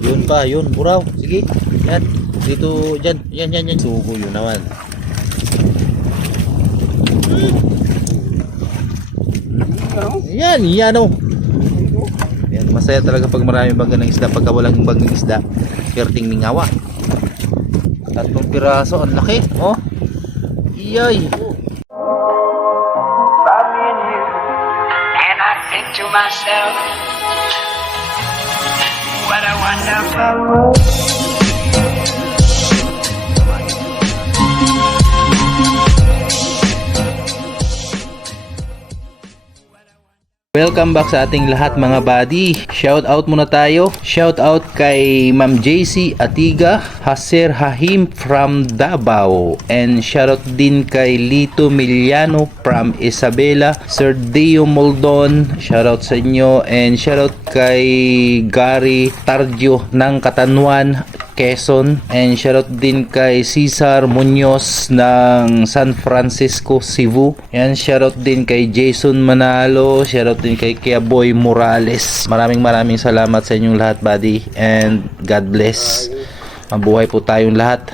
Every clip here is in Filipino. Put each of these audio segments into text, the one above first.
Yun pa, yun, buraw. Sige. Yan. Dito, dyan. Yan, yan, yan. Sugo yun naman. Yan, yan oh. Yan, masaya talaga pag marami baga ng isda. Pagka walang bagang isda, kerting ningawa. Tatlong piraso, ang laki. Oh. Iyay. myself, wonderful Welcome back sa ating lahat mga buddy. Shout out muna tayo. Shout out kay Ma'am JC Atiga, Haser Hahim from Davao. And shout out din kay Lito Miliano from Isabela, Sir Dio Moldon. Shout out sa inyo and shout out kay Gary Tardio ng Katanwan, Quezon. And shoutout din kay Cesar Munoz ng San Francisco, Cebu. Yan, shoutout din kay Jason Manalo. Shoutout din kay Kia Boy Morales. Maraming maraming salamat sa inyong lahat, buddy. And God bless. Mabuhay po tayong lahat.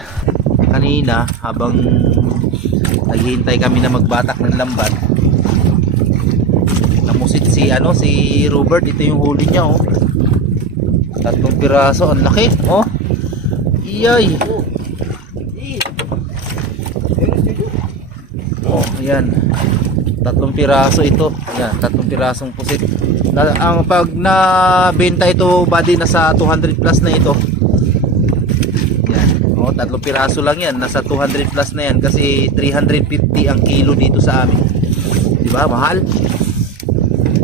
Kanina, habang naghihintay kami na magbatak ng lambat, namusit si ano si Robert ito yung huli niya oh tatlong piraso ang laki oh iyay. Oh ayan. Tatlong piraso ito. Ayan tatlong pirasong pusit. Ang pag na benta ito body nasa 200 plus na ito. Yan oh tatlong piraso lang yan. Nasa 200 plus na yan kasi 350 ang kilo dito sa amin. Di ba? Mahal.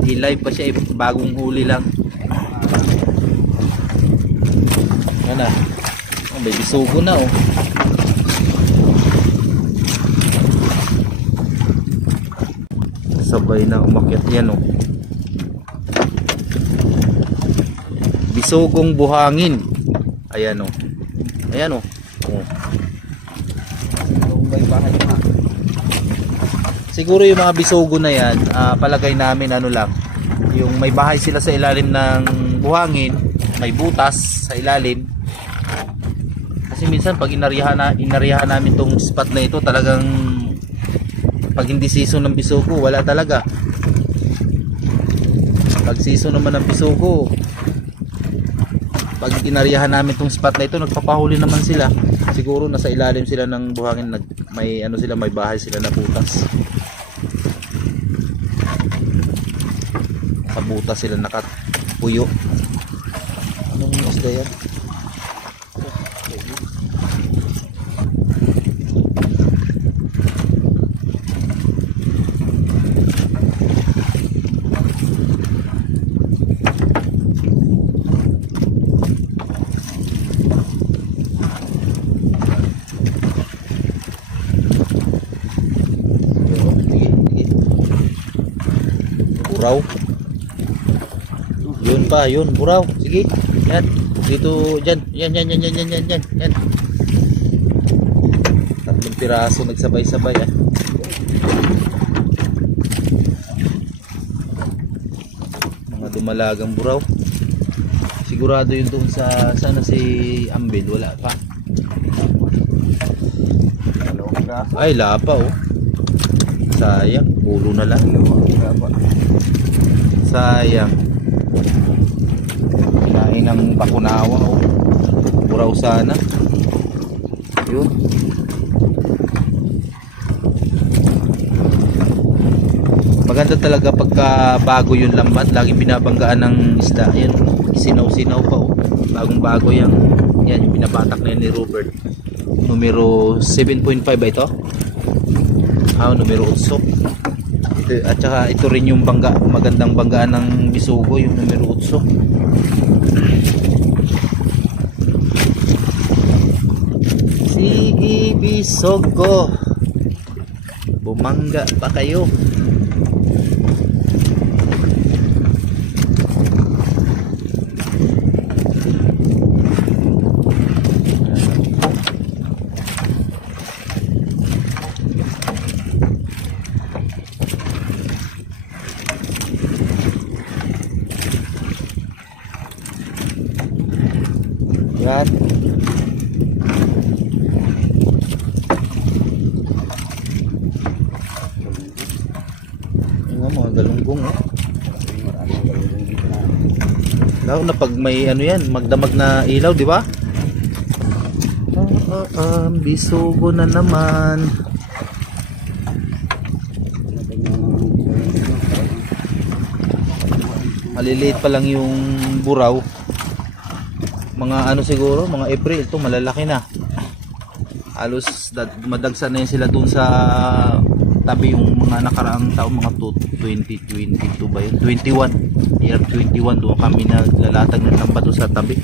I-live pa siya eh, bagong huli lang. Yan na oh, baby sugo na oh. Sabay na umakyat yan oh. Bisugong buhangin. Ayan oh. Ayan oh, oh. may Siguro yung mga bisugo na yan, ah, palagay namin ano lang, yung may bahay sila sa ilalim ng buhangin, may butas sa ilalim. Kasi minsan pag inariyahan, na, inariyahan namin tong spot na ito, talagang pag hindi season ng bisugo, wala talaga. Pag season naman ng bisugo, pag inariyahan namin tong spot na ito, nagpapahuli naman sila. Siguro nasa ilalim sila ng buhangin, nag, may ano sila, may bahay sila na butas. Kabutas sila nakapuyo. Anong isda yan? Sige, sige. Buraw. Yun pa, yun, buraw. Sige. Yan. Dito, dyan. Yan, yan, yan, yan, yan, yan, yan. yan. Tatlong piraso nagsabay-sabay ah. Mga dumalagang buraw. Sigurado yun doon sa sana si Ambed wala pa. Ay, lapa oh. Sayang, ulo na lang. Sayang. Kinain ng bakunawa oh. Buraw sana. Yun. Maganda talaga pagka bago yung lambat, laging binabanggaan ng isda. Yan, sinaw-sinaw pa oh. Bagong bago yan. Yan, yung binabatak na yan ni Robert. Numero 7.5 ba ito? Ah, numero 8. At saka ito rin yung bangga, magandang banggaan ng bisugo, yung numero 8. Si Ibisogo. Bumangga pa kayo. Lalo na pag may ano yan, magdamag na ilaw, di ba? Ah, ah, bisugo na naman. Maliliit pa lang yung buraw. Mga ano siguro, mga April to malalaki na. Halos madagsan na yun sila dun sa tabi yung mga nakaraang taon, mga 2022 ba yun? 21. Year 21 doon kami naglalatag ng tambato sa tabi.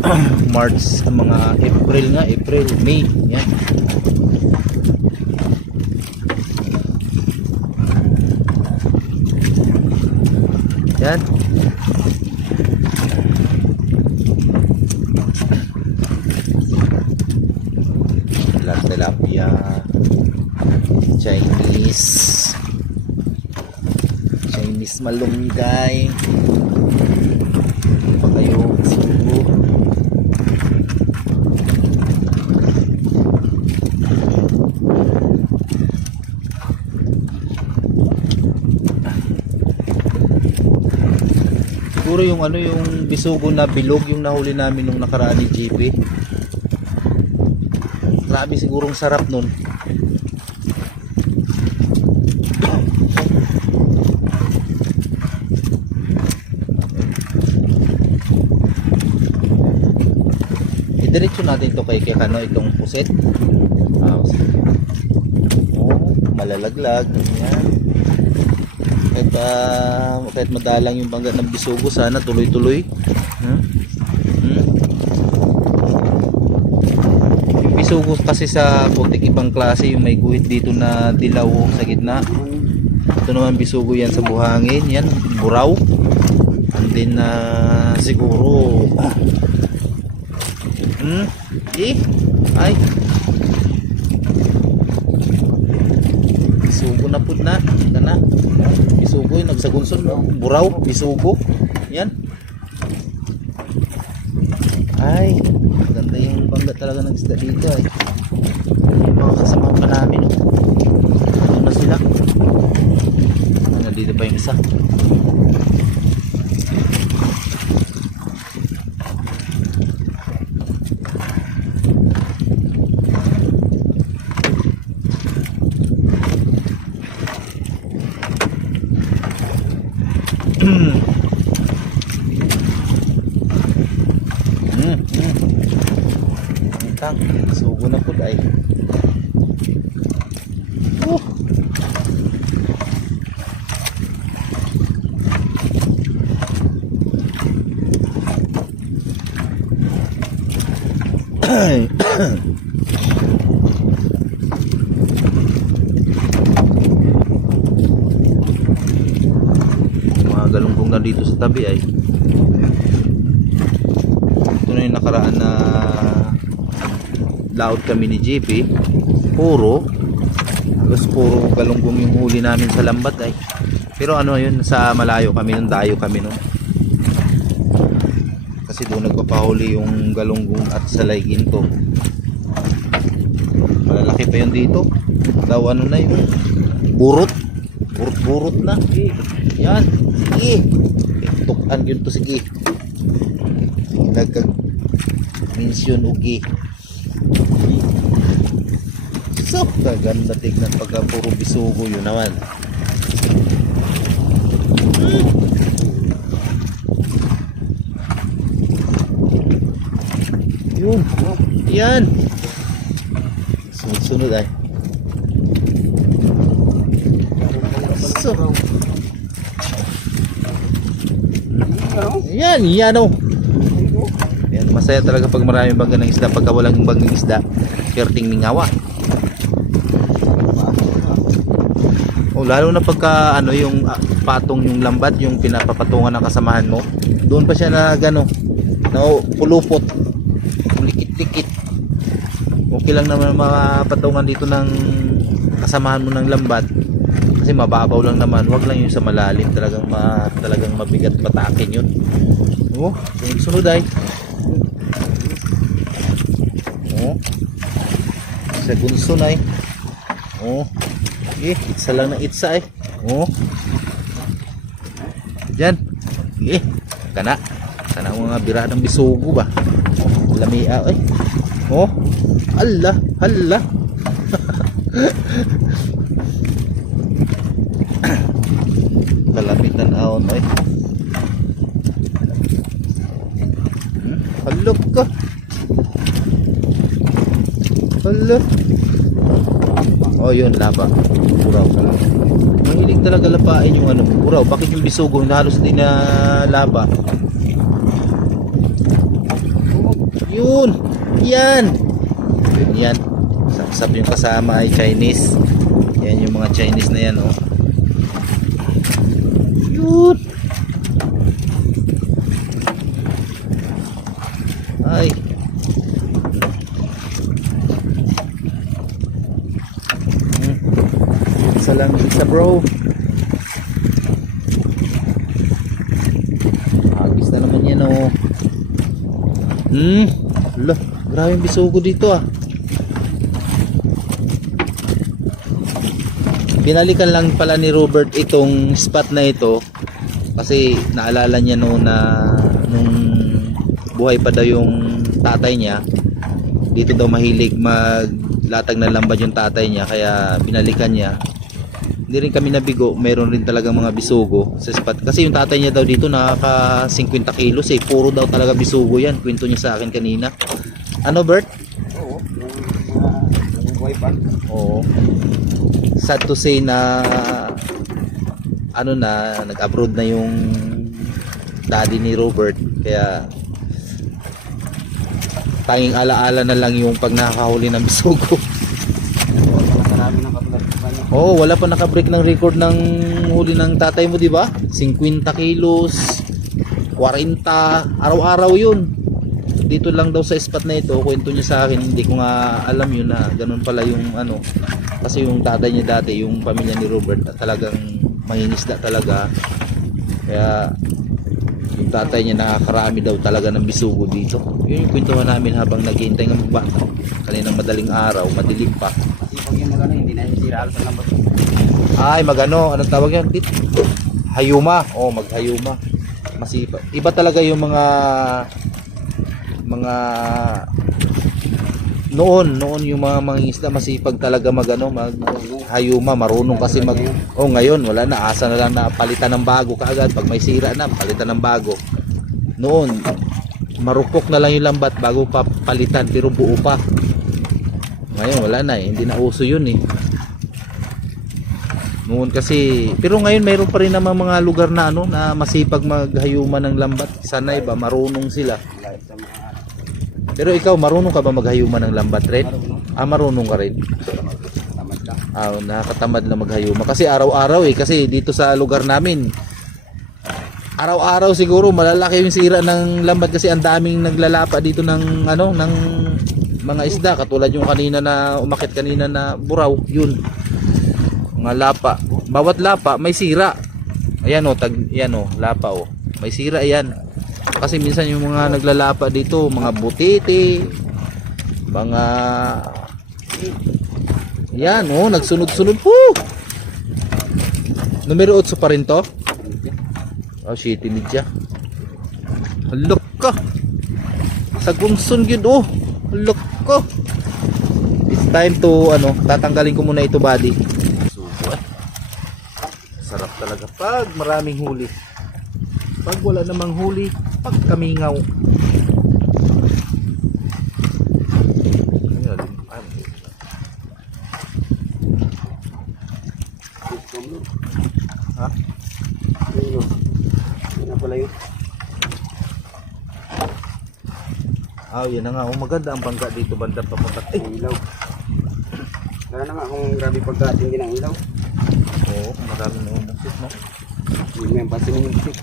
March, mga April nga, April, May, yan. Yan. Malunggay. Pa kayo subo. Siguro yung ano yung bisugo na bilog yung nahuli namin nung nakaraan ni JP. Grabe sigurong sarap nun. Idiretso natin to kay Kekano itong puset. Ah, oh, malalaglag. Yan kahit ah, kahit madalang yung bangga ng bisugo sana tuloy-tuloy hmm? Hmm? yung bisugo kasi sa putik ibang klase yung may guhit dito na dilaw sa gitna ito naman bisugo yan sa buhangin yan buraw and then na siguro hmm? eh ay. Bisugo na po na. Kana bisugo yung nagsagunson. No? buraw bisugo yan. Ay ganda yung bangga talaga ng isda dito ay yung mga kasama pa namin no? ano na sila. Nandito pa yung isa Hmm, hmm. Tang, sugo na po ay. Oh. Ay. mga galunggong na dito sa tabi ay ito na yung nakaraan na laot kami ni JP puro. Halos puro galunggong yung huli namin sa lambat ay. Pero ano yun sa malayo kami nun dayo kami nun. Kasi doon nagpapahuli yung galunggong at salay ginto. Malalaki pa yun dito. Daw ano na yung burot. Burot burot na. Yan sige. Tukan yun to sige. Nagkag mention ugi. So kaganda tignan pagka puro bisugo yun naman. Yun. Yan. Sunod sunod ay. So yan yan oh yan, masaya talaga pag maraming bangga ng isda pagka walang banggang isda kerting ningawa. Oh, lalo na pagka ano yung ah, patong yung lambat yung pinapapatungan ng kasamahan mo doon pa siya na gano na pulupot. Likit-likit. Okay lang naman mga patungan dito ng kasamahan mo ng lambat kasi mababaw lang naman wag lang yung sa malalim talagang ma, talagang mabigat patakin yun Oh, sunod ay. Oh. Sa gunso na eh. Oh. Eh, itsa lang na itsa eh. Oh. Diyan. Eh, kana. Kana mga biradang bisugo ba? Lamia eh. Oh. Allah, hala. Kalamit ng aon eh. Hmm? Halok ka. Hala. Oh, yun, laba. Buraw. Mahilig talaga lapain yung ano, buraw. Bakit yung bisugo na halos din na laba? Yun! Yan! Yun yan. Sapsap yung kasama ay Chinese. Yan yung mga Chinese na yan, oh. Yun! Ay. Hmm. Isa lang isa bro. Agis na naman yan oh. Hmm. Ala, grabe yung bisugo dito ah. Binalikan lang pala ni Robert itong spot na ito kasi naalala niya noon na nung buhay pa daw yung tatay niya dito daw mahilig maglatag ng lambad yung tatay niya kaya binalikan niya hindi rin kami nabigo meron rin talagang mga bisugo sa spot kasi yung tatay niya daw dito nakaka 50 kilos eh puro daw talaga bisugo yan kwento niya sa akin kanina ano Bert? Oo, yung mga buhay pa. Oo. Sad to say na ano na nag-abroad na yung daddy ni Robert kaya tanging alaala na lang yung pag nakakahuli ng bisugo. Oo, wala pa nakabreak ng record ng huli ng tatay mo, di ba? 50 kilos, 40, araw-araw yun. Dito lang daw sa spot na ito, kwento niya sa akin, hindi ko nga alam yun na ganun pala yung ano. Kasi yung tatay niya dati, yung pamilya ni Robert, talagang mangingisda talaga. Kaya yung tatay niya nakakarami daw talaga ng bisugo dito. Yun yung kwentuhan namin habang naghihintay ng magbata. Kaninang madaling araw, madilim pa. Na. Ay, magano, anong tawag yan? Hayuma. Oh, maghayuma. Masipa. Iba talaga yung mga mga noon, noon yung mga mangingisda masipag talaga magano, mag hayuma, marunong kasi mag Oh, ngayon wala na asa na lang na palitan ng bago kaagad pag may sira na, palitan ng bago. Noon marupok na lang yung lambat bago pa palitan pero buo pa. Ngayon wala na eh, hindi na uso yun eh. Noon kasi, pero ngayon mayroon pa rin naman mga lugar na ano na masipag maghayuma ng lambat. Sanay ba marunong sila. Pero ikaw marunong ka ba maghayuma ng lambat rin? marunong. Ah, marunong ka rin. Tamad lang. Ah, nakakatamad na maghayuma. Kasi araw-araw eh. Kasi dito sa lugar namin araw-araw siguro malalaki yung sira ng lambat kasi ang daming naglalapa dito ng ano ng mga isda. Katulad yung kanina na umakit kanina na buraw. Yun. Mga lapa. Bawat lapa may sira. Ayan o tag yan o lapa o may sira yan kasi minsan yung mga naglalapa dito mga butiti mga yan o nagsunod-sunod po numero 8 pa rin to Oh, shit, ninja. Halok ka. Sa gunson yun, oh. Halok ka. It's time to, ano, tatanggalin ko muna ito, buddy. Subo, eh. Sarap talaga pag maraming huli. Pag wala namang huli, pag kamingaw. Ano, Ha? Ayun, Yun na pala yun. Ah, yun na nga. Oh, maganda ang bangga dito, banda papunta. Eh, Ang ilaw. Wala na nga kung grabe pagkating din ang ilaw. oo, marami na umusit, no? Hindi mo yung pansinin yung stick.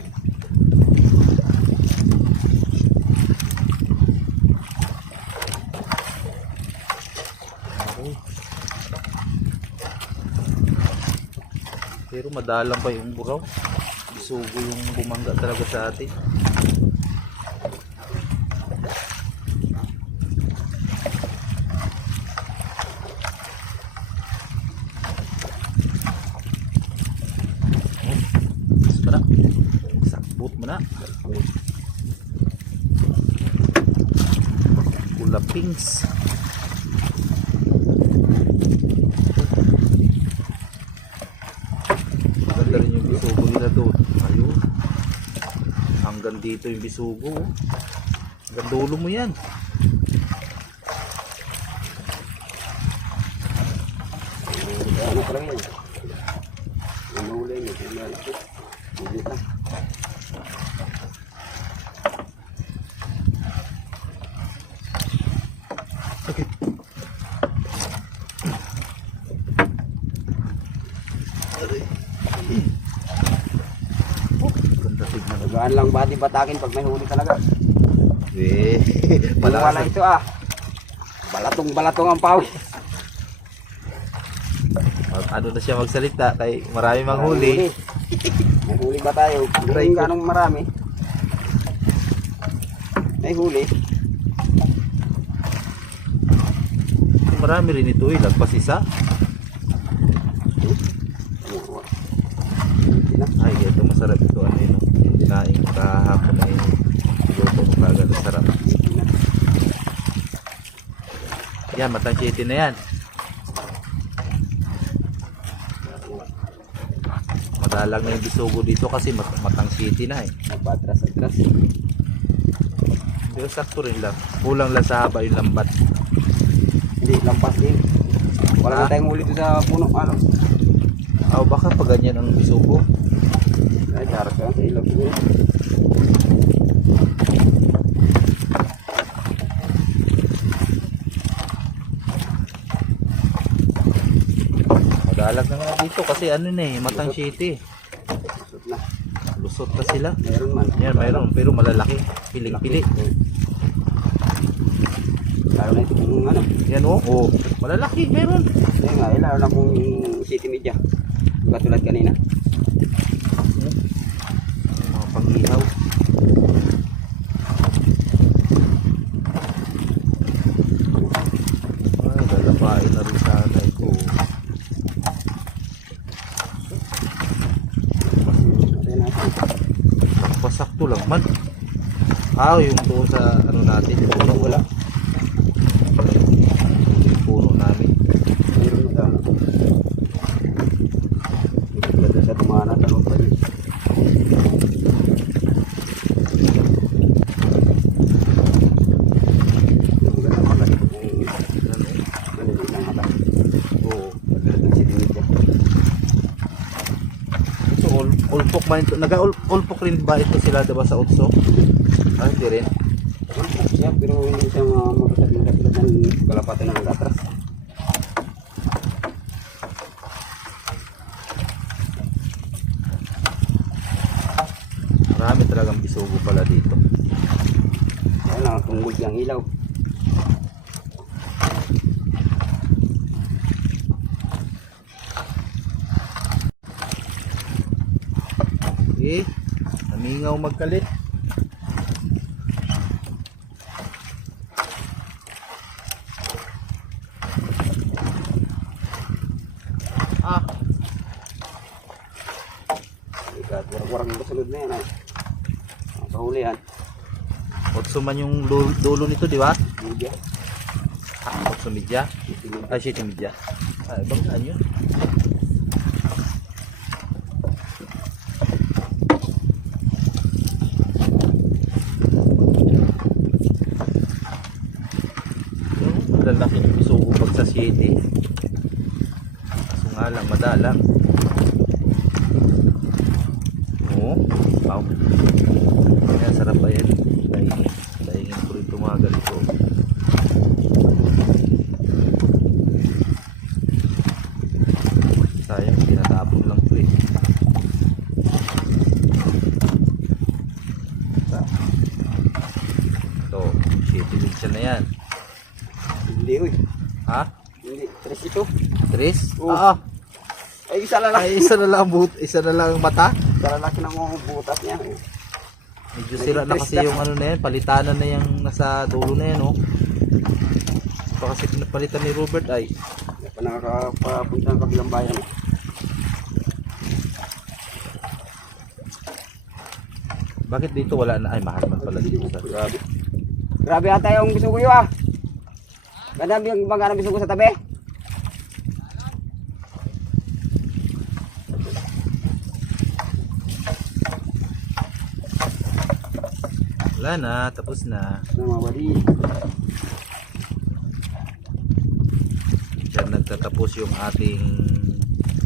madalang pa yung buraw. Isugo yung bumangga talaga sa atin. Sakbot mo na. Kulapings. Hanggang dito yung bisugo. oh. Hanggang dulo mo yan. Ano pa lang yan? Inuuli mo. Inuuli. Hindi lang. Oh, Tagaan lang body batakin pag may huli talaga. Eh, Wala ito ah. Balatong balatong ang pawis. ano na siya magsalita kay marami manghuli. May huli ba tayo? Ko. ganong marami. May huli. Marami rin ito eh, lagpas isa. Ay, ito masarap ito. Ano yun? Yung dinaing kahapon na yun. Luto mo kagad. Ang sarap. Yan, matang city na yan. Madalang na yung bisugo dito kasi mat matang city na eh. Magpatras-atras. Pero sakto rin lang. Kulang lang sa haba yung lambat. Hindi, lampas din. Wala Ah? na tayong doon sa puno. Ano? Ah, baka pa ganyan ang bisugo. Ay, charot ka sa siguro. Madalag na nga dito kasi ano na eh, matang city. Lusot na. Lusot na sila. Meron man. Yan, mayroon. Pero malalaki. Piling-pili. Lalo na ito kung ano. Yan oh. Oh, malalaki. Meron. Yan nga, lalo na kung city media. Katulad kanina. Mga panghihaw. Ay, lalapain na rin sana ito. Kaya natin. Pasakto lang man. Ah, yung doon sa ano natin. Wala. Yung puno namin. Meron na ano. Katulad doon sa tumana. Tanong pa yun. Yung ganda pala ito kung Ano eh. maliliit ng mata. Oo. Katulad ng city media. Ito, ul ulpok. Naga-ulpok rin ba ito sila diba sa utso? Ah, hindi rin. Yeah, pero hindi siya uh, magkasabing katulad ng kalapatan ng gatras. Marami talagang bisugo pala dito. Kaya lang, tunggol siyang ilaw. Eh, namingaw magkalit. Ah, warang-warang yung kasunod na yan. Ay. Ang kahulihan. otso man yung dulo, dulo nito, di ba? Media. Ah, otso media. Ay, city media. Ay, bang saan yun? Yung lalaki ng bisugo pag sa city. Kaso nga lang, madalang. Oo. Wow. Kaya sarap ba yan? Daingin. Daingin ko rin itong mga ganito. Sayang, tinatapon lang ito eh. Ito, shitty weeks na yan. Hindi, uy. Ha? Hindi. Tres ito. Tris? Oo. Ah, Ay, isa lalaki. ay isa na lang ang but, isa na lang ang mata. Isa lalaki ng mga butas niya. eh. Medyo sira na kasi na. yung ano na yan, palitanan na yung nasa dulo na yan, oh. Baka kasi pinapalitan ni Robert ay, Hindi pa nakakapunta ng kabilang bayan. eh. bakit dito wala na? Ay, mahal man pala dito sa Grabe. Grabe ata yung gusto ko yun ah. Madami yung bangka na bisugo sa tabi. Wala na, tapos na. Mga badi. Diyan nagtatapos yung ating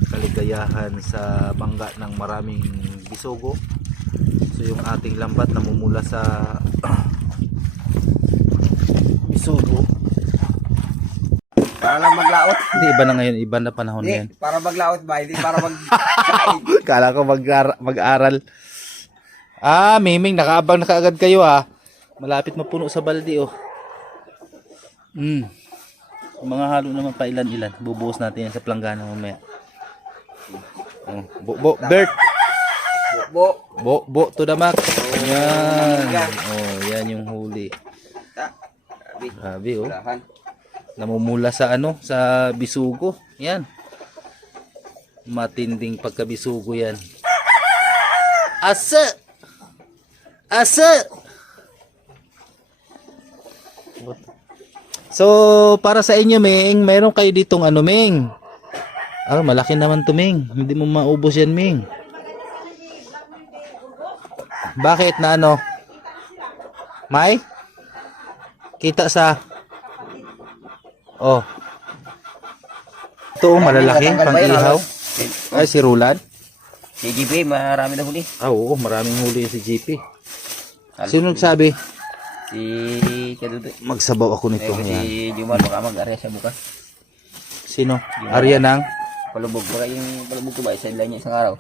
kaligayahan sa bangga ng maraming bisogo. So yung ating lambat namumula sa bisogo. Para lang maglaot. Hindi, iba na ngayon, iba na panahon Hindi, ngayon. para maglaot ba? Hindi para mag... Kala ko mag mag-aral. Ah, Miming, nakaabang na kaagad kayo ah. Malapit mapuno sa balde oh. Hmm. Mga halo naman pa ilan-ilan. Bubuhos natin yan sa planggana mamaya. Oh, bo, bo, Bert. Bo. Bo, bo to the max. Yan. Oh, yan yung huli. Grabe. Grabe oh. Namumula sa ano, sa bisugo. Yan. Matinding pagkabisugo yan. Asa! Asa! So, para sa inyo, Ming, meron kayo ditong ano, Ming. Ah, malaki naman to, Ming. Hindi mo maubos yan, Ming. Bakit na ano? May? Kita sa Oh. Ito, oh, malalaki, pang ihaw. Ay, si Rulan. Si GP, marami na huli. Ah, oo, maraming huli si GP. Sino nagsabi? Si Kadudoy. Magsabaw ako nito. Eh, si. Jumar, baka mag-area siya bukas. Sino? Arya ng? Palubog. Baka yung palubog ko ba? Isa lang niya isang araw.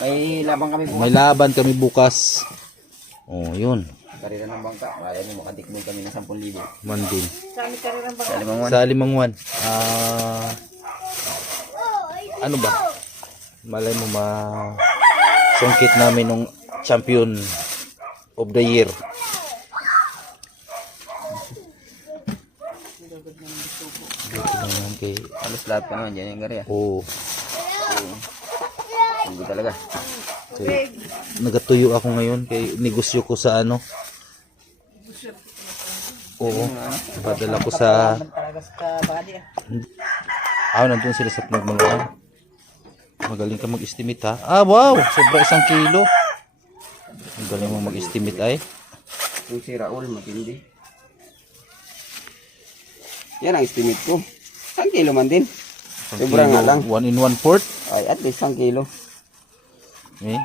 May labang kami bukas. May laban kami bukas. Oh, yun. Karira ng bangka. Kaya mo makatikmoy kami ng 10,000. Mandin. Sa limang wan. Sa Limangwan. Ah, ano ba? Malay mo ma sungkit namin ng champion of the year. Dito naman kay Halos lahat pa naman dyan yung karya. oh, Hindi talaga. kay, nagatuyo ako ngayon kay negosyo ko sa ano. Oo. Padala ko sa Ah, nandun sila sa pinagmuluhan. Magaling ka mag-estimate ha. Ah, wow! Sobra isang kilo. Ang galing mo mag-estimate ay. Yung si Raul, matindi. Yan ang estimate ko. Isang kilo man din. Sobra nga lang. One in one fourth. Ay, at least isang kilo. Eh.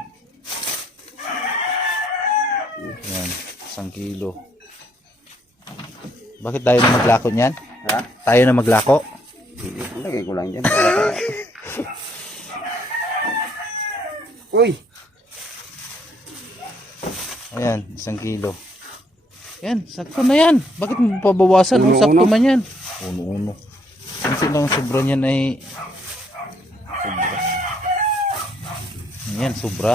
Yan. Isang kilo. Bakit tayo na maglako niyan? Ha? Tayo na maglako? Hindi, lagay ko lang dyan. Uy! Ayan, isang kilo. Yan, sakto na yan. Bakit mo pabawasan? Uno, sakto man yan. Uno-uno. Kasi lang sobra niyan ay sobra. Yan, sobra.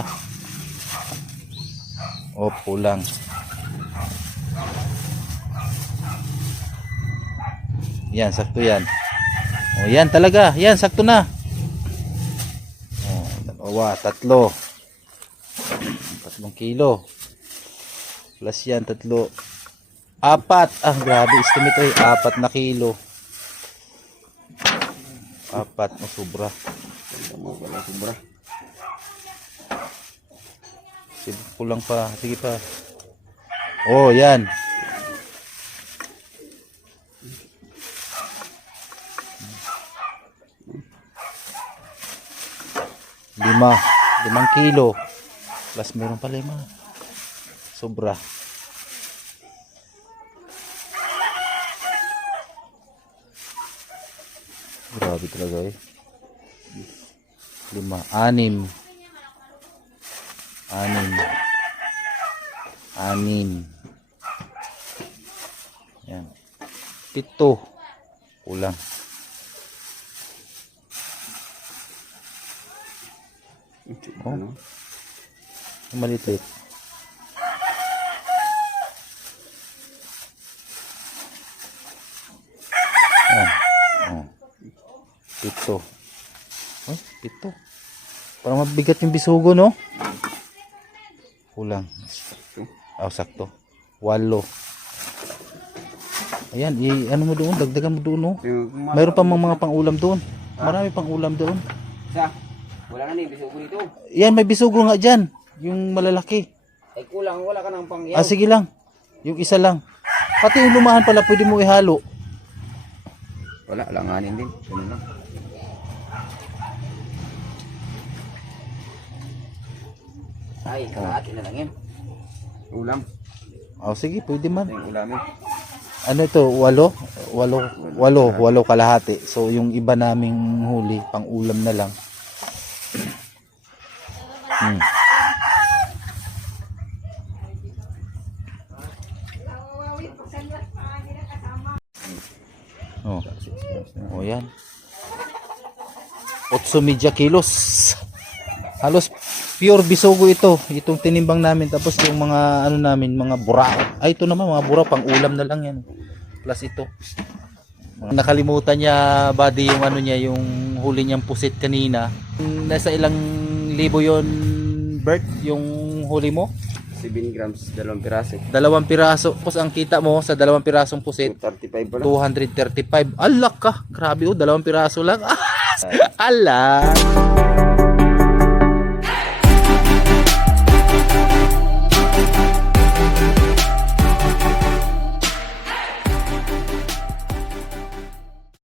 Opo lang. Yan, sakto yan. O, yan talaga. Yan, sakto na. O, dalawa, tatlo. Tatlong kilo. Plus yan, tatlo. Apat. Ah, grabe. Estimate ay apat na kilo. Apat na sobra. Pala, sobra. Kulang pa. Sige pa. Oh, yan. Lima. Limang kilo. Plus meron pa lima. Sobra. Grabe talaga eh. Lima. Anim. Anim. Anim. Yan. Pito. Kulang. Oh. Ano? Maliit. Oh. Oh. Pito. Oh, pito. Parang mabigat yung bisugo, no? Kulang. Oh, sakto. Walo. Ayan, i ano mo doon, dagdagan mo doon. Yung, Mayroon pa mga, mga pang-ulam doon. Marami pang ulam doon. Sa, wala na ni, bisugo dito. Yan, may bisugo nga dyan. Yung malalaki. Ay kulang, wala ka nang pangyaw. Ah, sige lang. Yung isa lang. Pati yung lumahan pala, pwede mo ihalo. Wala, langanin din. Ganun lang. Ay, kalahati na lang yan. Ulam. Oh, sige, pwede man. Ito yung ulamin. Ano ito, walo? Walo, walo, walo kalahati. So, yung iba naming huli, pang ulam na lang. Hmm. Oh. Oh, yan. 8 media kilos. Halos pure bisogo ito. Itong tinimbang namin. Tapos yung mga ano namin, mga bura. Ay, ito naman, mga bura. Pang ulam na lang yan. Plus ito. Nakalimutan niya, buddy, yung ano niya, yung huli niyang pusit kanina. Nasa ilang libo yon Bert, yung huli mo? 7 grams, dalawang piraso. Dalawang piraso. Tapos ang kita mo sa dalawang pirasong pusit, 35 pala. 235. Alak ka. Grabe oh, dalawang piraso lang. Alak.